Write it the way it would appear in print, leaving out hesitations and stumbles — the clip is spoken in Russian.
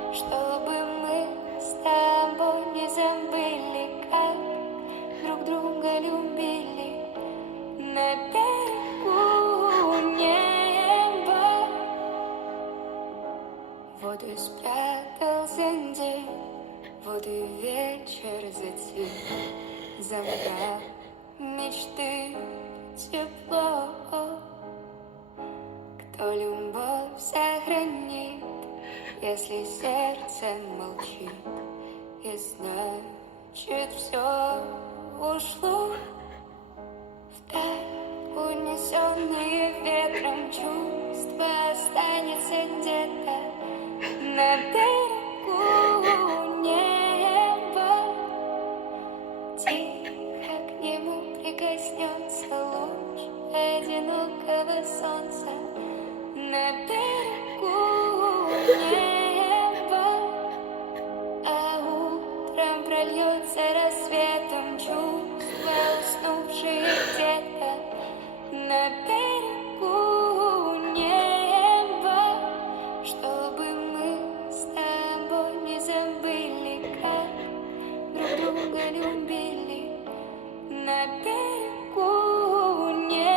Чтобы мы с тобой не забыли, как друг друга любили на берегу неба. Вот и спрятался день, вот и вечер затих, забрал мечты тепло. Кто любовь сохранит, если сердце молчит, и значит все ушло вдаль. Унесенные ветром чувства останется где-то на берегу.